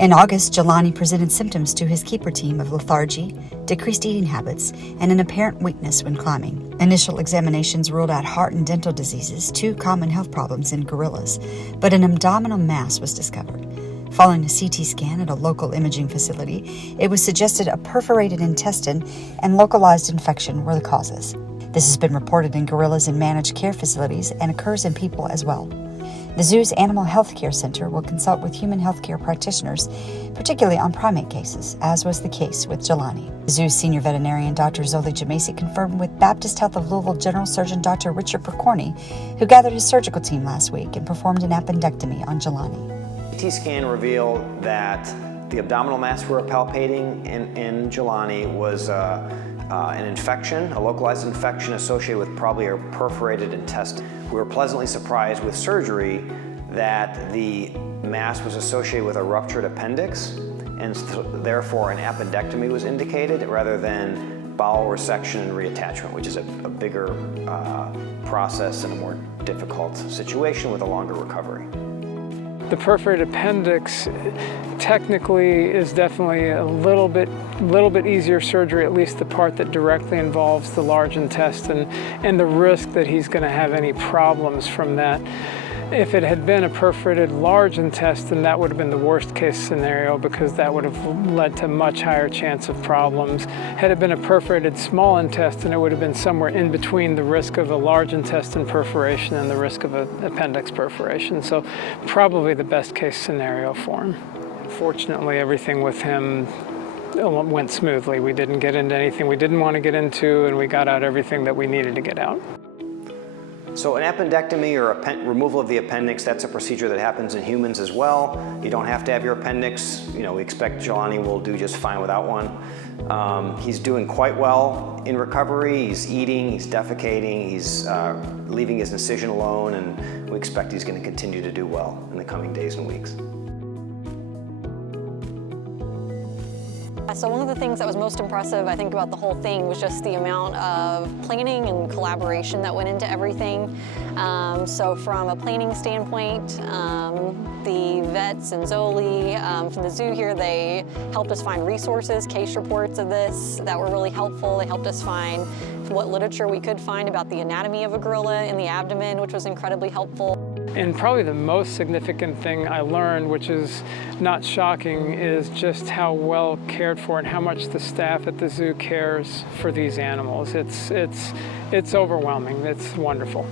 In August, Jelani presented symptoms to his keeper team of lethargy, decreased eating habits, and an apparent weakness when climbing. Initial examinations ruled out heart and dental diseases, two common health problems in gorillas, but an abdominal mass was discovered. Following a CT scan at a local imaging facility, it was suggested a perforated intestine and localized infection were the causes. This has been reported in gorillas in managed care facilities and occurs in people as well. The zoo's Animal Health Care Center will consult with human health care practitioners, particularly on primate cases, as was the case with Jelani. The zoo's senior veterinarian, Dr. Zoli Jamasi, confirmed with Baptist Health of Louisville General Surgeon Dr. Richard Percorni, who gathered his surgical team last week and performed an appendectomy on Jelani. CT scan revealed that the abdominal mass we were palpating in Jelani was an infection, a localized infection associated with probably a perforated intestine. We were pleasantly surprised with surgery that the mass was associated with a ruptured appendix, and therefore an appendectomy was indicated rather than bowel resection and reattachment, which is a bigger process and a more difficult situation with a longer recovery. The perforated appendix technically is definitely a little bit easier surgery, at least the part that directly involves the large intestine and the risk that he's going to have any problems from that. If it had been a perforated large intestine, that would have been the worst case scenario because that would have led to much higher chance of problems. Had it been a perforated small intestine, it would have been somewhere in between the risk of a large intestine perforation and the risk of an appendix perforation. So probably the best case scenario for him. Fortunately, everything with him went smoothly. We didn't get into anything we didn't want to get into, and we got out everything that we needed to get out. So an appendectomy or removal of the appendix, that's a procedure that happens in humans as well. You don't have to have your appendix. You know, we expect Jelani will do just fine without one. He's doing quite well in recovery. He's eating, he's defecating, he's leaving his incision alone, and we expect he's going to continue to do well in the coming days and weeks. So one of the things that was most impressive, I think, about the whole thing was just the amount of planning and collaboration that went into everything. So from a planning standpoint, the vets and Zoli from the zoo here, they helped us find resources, case reports of this that were really helpful. They helped us find what literature we could find about the anatomy of a gorilla in the abdomen, which was incredibly helpful. And probably the most significant thing I learned, which is not shocking, is just how well cared for and how much the staff at the zoo cares for these animals. It's overwhelming. It's wonderful.